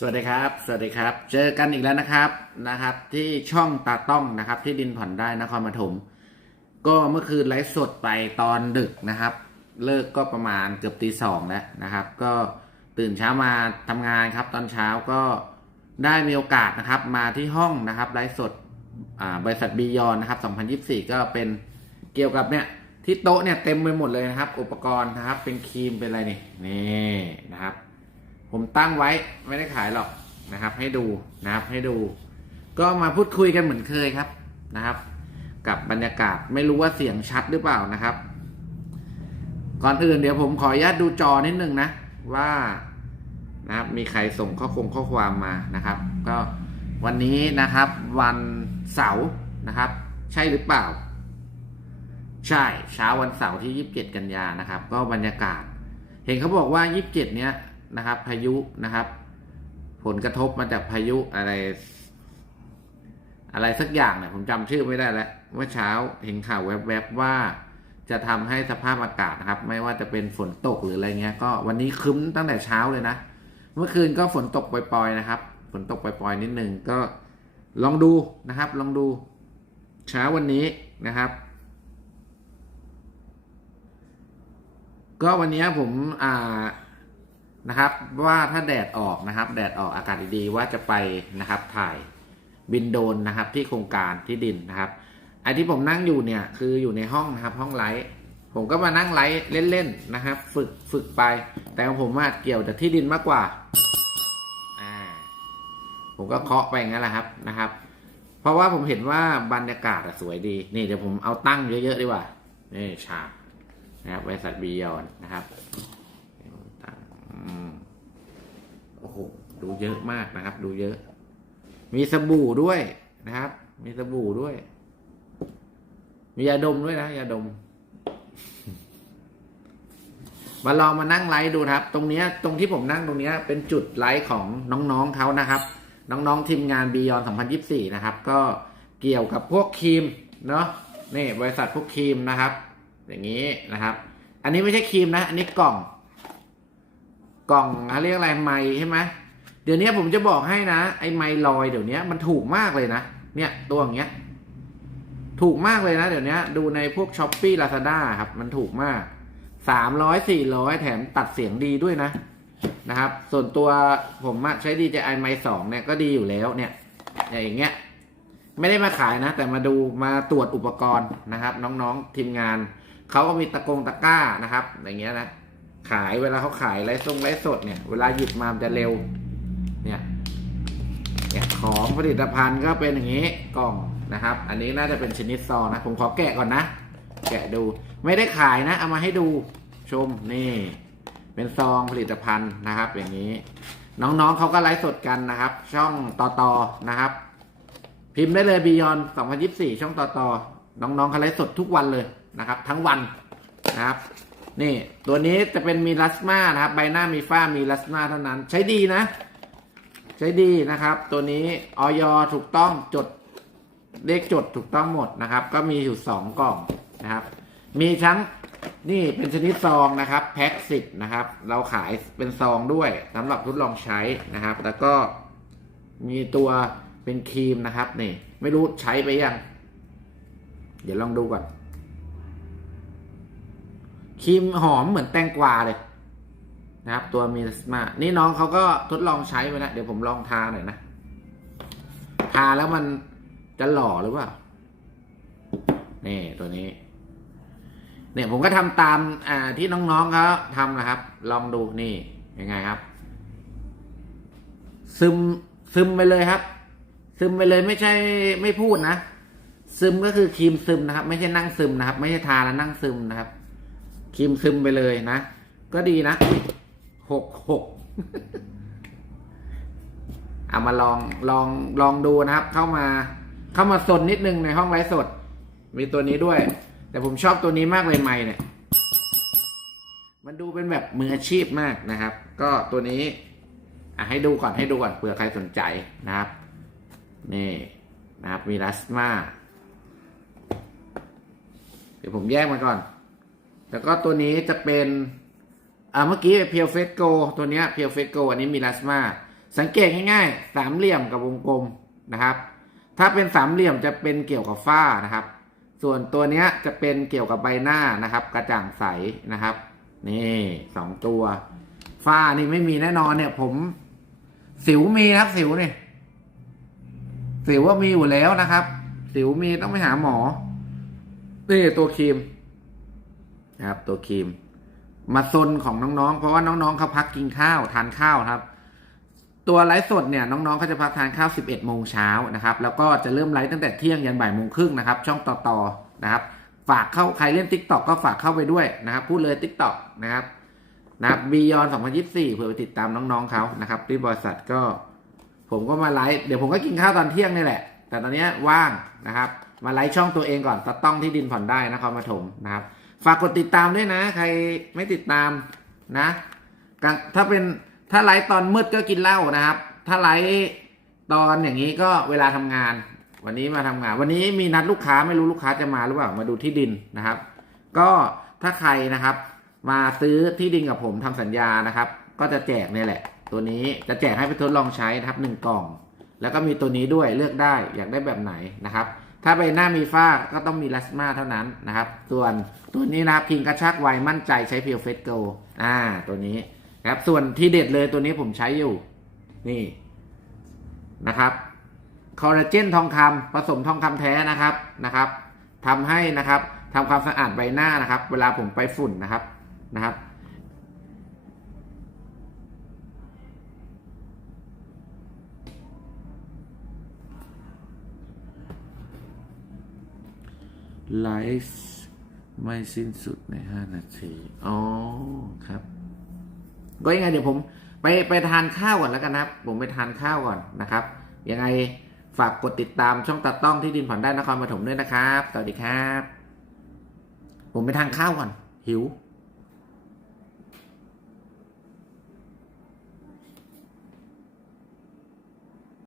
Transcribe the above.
สวัสดีครับ สวัสดีครับ เจอกันอีกแล้วนะครับนะครับ ที่ช่องตาต้องนะครับ ที่ดินผ่อนได้นครปฐมก็เมื่อคืนไลฟ์สดไปตอนดึกนะครับ เลิกก็ประมาณเกือบตีสองแล้วนะครับ ก็ตื่นเช้ามาทำงานครับ ตอนเช้าก็ได้มีโอกาสนะครับ มาที่ห้องนะครับไลฟ์สดบริษัทบียอนนะครับ2024 ก็เป็นเกี่ยวกับเนี่ยที่โต๊ะเนี่ยเต็มไปหมดเลยนะครับ อุปกรณ์นะครับ เป็นครีมเป็นอะไรนี่นี่นะครับ ผมตั้งไว้ไม่ได้ขายหรอกนะครับ ให้ดูนะครับให้ดู ก็มาพูดคุยกันเหมือนเคยครับนะครับ กับบรรยากาศไม่รู้ว่าเสียงชัดหรือเปล่านะครับ ก่อนอื่นเดี๋ยวผมขออนุญาตดูจอนิดนึงนะ ว่านะครับมีใครส่งข้อคงข้อความมานะครับ ก็วันนี้นะครับ วันเสาร์นะครับ ใช่หรือเปล่า ใช่เช้าวันเสาร์ที่ 27 กันยานะครับ ก็บรรยากาศ เห็นเขาบอกว่า 27 เนี้ย นะครับ พายุนะครับ ผลกระทบมาจากพายุอะไร อะไรสักอย่างเนี่ยผมจำชื่อไม่ได้แล้วเมื่อเช้าเห็นข่าวแวบๆว่าจะทำให้สภาพอากาศนะครับ ไม่ว่าจะเป็นฝนตกหรืออะไรเงี้ย ก็วันนี้คึ้มตั้งแต่เช้าเลยนะ เมื่อคืนก็ฝนตกปล่อยๆนะครับ ฝนตกปล่อยๆนิดนึงก็ลองดูนะครับ ลองดูเช้าวันนี้นะครับ ก็วันนี้ผมอ่า นะครับ ว่าถ้าแดดออกนะครับ แดดออกอากาศดีๆว่าจะไปนะครับ ถ่ายบินโดนนะครับ ที่โครงการที่ดินนะครับไอที่ผมนั่งอยู่เนี่ยคืออยู่ในห้องนะครับ ห้องไลฟ์ผมก็มานั่งไลฟ์เล่นๆนะครับ ฝึกฝึกไป แต่ของผมว่าเกี่ยวจากที่ดินมากกว่าอ่า ผมก็เคาะไปงั้นแหละครับนะครับ เพราะว่าผมเห็นว่าบรรยากาศสวยดี นี่เดี๋ยวผมเอาตั้งเยอะๆดีกว่านี่ฉากนะครับบริษัทบียอนนะครับตั้งอืมโอ้โห ดูเยอะมากนะครับ ดูเยอะ มีสบู่ด้วยนะครับ มีสบู่ด้วย มียาดมด้วยนะยาดม มาลองมานั่งไลฟ์ดูครับ ตรงเนี้ย ตรงที่ผมนั่งตรงเนี้ย เป็นจุดไลฟ์ของน้องๆเขานะครับ น้องๆทีมงานบียอน2024 นะครับ ก็เกี่ยวกับพวกครีมเนาะนี่บริษัทพวกครีมนะครับ อย่างนี้นะครับ อันนี้ไม่ใช่ครีมนะ อันนี้กล่อง กล่องเขาเรียกอะไรไม้ใช่ไหม ดี๋ยวนี้ผมจะบอกให้นะไอ้ไมลอยเดี๋ยวนี้มันถูกมากเลยนะเนี่ยตัวอย่างเงี้ย ถูกมากเลยนะ เดี๋ยวนี้ดูในพวกช้อปปี้ลาซาด้าครับ มันถูกมากสามร้อยสี่ร้อยแถมตัดเสียงดีด้วยนะนะครับ ส่วนตัวผมใช้ DJI m i 2เนี่ยก็ดีอยู่แล้วเนี่ยอย่างเงี้ย ไม่ได้มาขายนะ แต่มาดูมาตรวจอุปกรณ์นะครับ น้องๆทีมงานเขาก็มีตะกงตะก้านะครับ อย่างเงี้ยนะขายเวลาเขาขายไลฟ์ทรงไลฟ์สดเนี่ยเวลาหยิบมามันจะเร็ว เนี่ยเนี่ยของผลิตภัณฑ์ก็เป็นอย่างนี้กล่องนะครับ อันนี้น่าจะเป็นชนิดซองนะผมขอแกะก่อนนะ แกะดูไม่ได้ขายนะ เอามาให้ดูชมนี่ เป็นซองผลิตภัณฑ์นะครับ อย่างนี้ น้องๆเขาก็ไลฟ์สดกันนะครับ ช่องต่อต่อนะครับ พิมพ์ได้เลยบียอน2024 ช่องต่อต่อน้องๆเขาไลฟ์สดทุกวันเลยนะครับ ทั้งวันนะครับ นี่ตัวนี้จะเป็นมีลัสมานะครับ ใบหน้ามีฝ้ามีลัสมาเท่านั้น ใช้ดีนะ ใช้ดีนะครับ ตัวนี้ออยถูกต้องจดเลขจดถูกต้องหมดนะครับ ก็มีอยู่สองกล่องนะครับ มีทั้งนี่เป็นชนิดซองนะครับแพ็คสิบนะครับ เราขายเป็นซองด้วยสำหรับทดลองใช้นะครับ แล้วก็มีตัวเป็นครีมนะครับนี่ ไม่รู้ใช้ไปยัง เดี๋ยวลองดูก่อนครีมหอมเหมือนแตงกวาเลย นะครับ ตัวมีสมานี่น้องเขาก็ทดลองใช้ไปแล้วเดี๋ยวผมลองทาหน่อยนะ ทาแล้วมันจะหล่อหรือเปล่า นี่ตัวนี้ เนี่ยผมก็ทำตามอ่าที่น้องๆเขาทำนะครับ ลองดูนี่ยังไงครับ ซึมซึมไปเลยครับ ซึมไปเลยไม่ใช่ไม่พูดนะซึมก็คือครีมซึมนะครับ ไม่ใช่นั่งซึมนะครับ ไม่ใช่ทาแล้วนั่งซึมนะครับครีมซึมไปเลยนะ ก็ดีนะ หกหกเอามาลองลองลองดูนะครับ เข้ามา เข้ามาสนนิดนึงในห้องไลฟ์สด มีตัวนี้ด้วย แต่ผมชอบตัวนี้มากเลยไม่เนี่ย มันดูเป็นแบบมืออาชีพมากนะครับ ก็ตัวนี้อะให้ดูก่อนให้ดูก่อนเผื่อใครสนใจนะครับ นี่นะครับมีลัสมาเดี๋ยวผมแยกมาก่อน แล้วก็ตัวนี้จะเป็น อ่าเมื่อกี้เพียวเฟสโกตัวเนี้ยเพียวเฟสโกอันนี้มีลัสมาสังเกตง่ายๆ สามเหลี่ยมกับวงกลมนะครับ ถ้าเป็นสามเหลี่ยมจะเป็นเกี่ยวกับฝ้านะครับ ส่วนตัวเนี้ยจะเป็นเกี่ยวกับใบหน้านะครับ กระจ่างใสนะครับ นี่สองตัว ฝ้านี่ไม่มีแน่นอนเนี่ย ผม สิวมีนะครับ สิวเนี่ยสิวว่ามีอยู่แล้วนะครับ สิวมีต้องไปหาหมอนี่ตัวครีมนะครับ ตัวครีม มาซนของน้องๆ เพราะว่าน้องๆเขาพักกินข้าวทานข้าวครับ ตัวไลฟ์สดเนี่ยน้องๆเขาจะพักทานข้าว 11 โมงเช้านะครับ แล้วก็จะเริ่มไลฟ์ตั้งแต่เที่ยงยันบ่ายโมงครึ่งนะครับ ช่องต่อๆนะครับ ฝากเข้าใครเล่น t ิ k t o k ก็ฝากเข้าไปด้วยนะครับ พูดเลย t ิ k t o k นะครับนะครับบียอน2024 เผื่อไปติดตามน้องๆเขานะครับที่บริษัทก็ ผมก็มาไลฟ์เดี๋ยวผมก็กินข้าวตอนเที่ยงนี่แหละ แต่ตอนเนี้ยว่างนะครับ มาไลฟ์ช่องตัวเองก่อนตะต้องที่ดินผ่อนได้นครปฐมนะครับ ฝากกดติดตามด้วยนะ ใครไม่ติดตามนะถ้าเป็นถ้าไลฟ์ตอนมืดก็กินเหล้านะครับ ถ้าไลฟ์ตอนอย่างนี้ก็เวลาทำงาน วันนี้มาทำงาน วันนี้มีนัดลูกค้าไม่รู้ลูกค้าจะมาหรือเปล่ามาดูที่ดินนะครับ ก็ถ้าใครนะครับ มาซื้อที่ดินกับผมทำสัญญานะครับ ก็จะแจกเนี่ยแหละ ตัวนี้จะแจกให้ไปทดลองใช้นะครับหนึ่งกล่อง แล้วก็มีตัวนี้ด้วยเลือกได้อยากได้แบบไหนนะครับ ถ้าใบหน้ามีฝ้าก็ต้องมีลาสมาเท่านั้นนะครับ ส่วนตัวนี้นะครับพิงกระชักไวมั่นใจใช้เพียวเฟสโกอ่าตัวนี้ครับส่วนที่เด็ดเลยตัวนี้ผมใช้อยู่ นี่นะครับคอลลาเจนทองคำผสมทองคำแท้นะครับนะครับทำให้นะครับทำความสะอาดใบหน้านะครับ เวลาผมไปฝุ่นนะครับนะครับ ไลฟ์ไม่สิ้นสุดใน 5 นาที อ๋อ ครับ ก็ยังไงเดี๋ยวผมไปไปทานข้าวก่อนแล้วกันนะครับ ผมไปทานข้าวก่อนนะครับ ยังไงฝากกดติดตามช่องตัดต้องที่ดินผ่อนได้นครปฐมด้วยนะครับ สวัสดีครับ ผมไปทานข้าวก่อน หิว